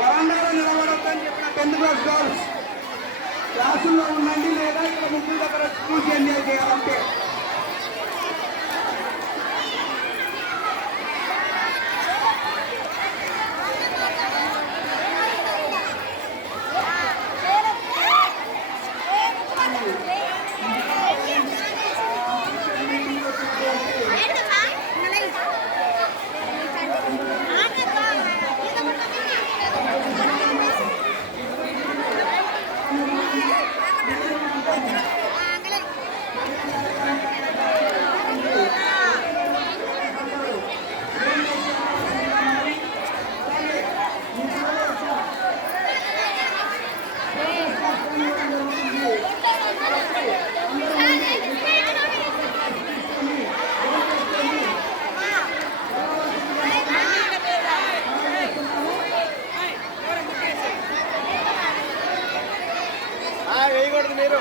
వరండాలో నిలబడొద్దని చెప్పిన 10th class girls క్లాసుల్లో ఉండండి, లేదా ఇక్కడ ముగ్గురు దగ్గర స్కూల్ ఎంజాయ్ చేయాలంటే. వేయకూడదు మీరు.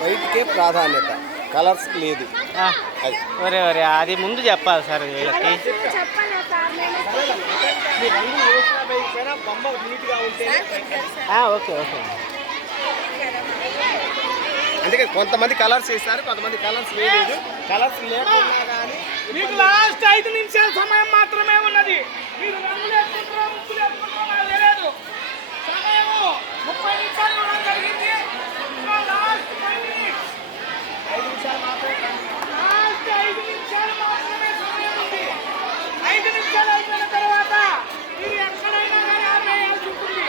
వైట్కే ప్రాధాన్యత, కలర్స్కి లేదు. ఒరే ఒరే అది ముందు చెప్పాలి సార్ వీళ్ళకి. Okay okay. అందుకే కొంతమంది కలర్స్ వేస్తారు, కొంతమంది కలర్స్ వేయలేదు. కలర్స్ లేకున్నా కానీ మీకు లాస్ట్ 5 నిమిషాల సమయం మాత్రమే ఉన్నది. మీరు రంగులు వేసుకుంటారో ముక్కులు వేసుకుంటారో నాకు తెలియదు. సమయము 30 నిమిషాలు ఇవ్వడం జరిగింది. లాస్ట్ 5 నిమిషాలు. 5 నిమిషాలు మాత్రమే. లాస్ట్ 5 నిమిషాలు మాత్రమే సమయం ఉంది. 5 నిమిషాలు అయిపోయిన తర్వాత మీరు ఎక్కడైనా కానీ ఆపేయాల్సి ఉంటుంది.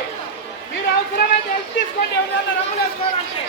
మీరు అవసరమైతే హెల్ప్ తీసుకోండి ఎవరైనా రంగులు వేసుకోవాలంటే.